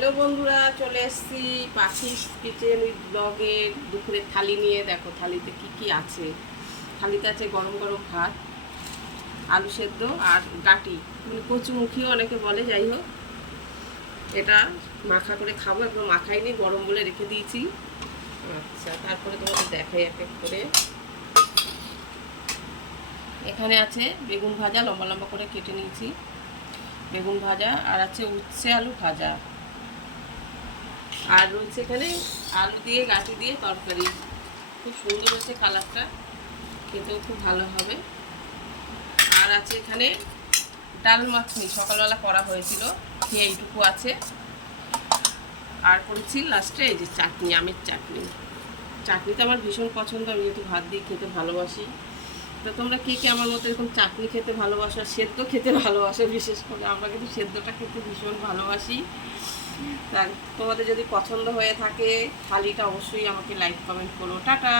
Hello বন্ধুরা, চলে এসেছি পাখিস কিচেন উইথ ব্লগের দুপুরের থালি নিয়ে। দেখো থালিতে কি কি আছে। থালিতে আছে গরম গরম ভাত, আলু সেদ্ধ আর গাটি, মানে কচুমুখিও অনেকে বলে। যাই হোক, এটা মাখা করে খাবো। একদম মাখাইনি, গরম বলে রেখে দিয়েছি। আচ্ছা, তারপরে তোমাদের দেখাই এক এক করে। এখানে আছে বেগুন ভাজা, লম্বা লম্বা করে কেটে নিয়েছি বেগুন ভাজা, আর আছে উচ্ছে আলু ভাজা, আর রয়েছে এখানে আলু দিয়ে গাঁটি দিয়ে তরকারি। খুব সুন্দর হচ্ছে কালারটা, খেতেও খুব ভালো হবে। আর আছে এখানে ডাল মাখনি, সকালবেলা করা হয়েছিল, খেয়ে এইটুকু আছে। আর করেছি লাস্টে এই যে চাটনি, আমের চাটনি। চাটনিটা আমার ভীষণ পছন্দ, আমি যেহেতু ভাত দিয়ে খেতে ভালোবাসি। তো তোমরা কে কে আমার মতো এরকম চাটনি খেতে ভালোবাসো, সেদ্ধ খেতে ভালোবাসো? বিশেষ করে আমরা কিন্তু সেদ্ধটা খেতে ভীষণ ভালোবাসি। তা তোমাদের যদি পছন্দ হয়ে থাকে থালিটা অবশ্যই আমাকে লাইক কমেন্ট করো। টাটা।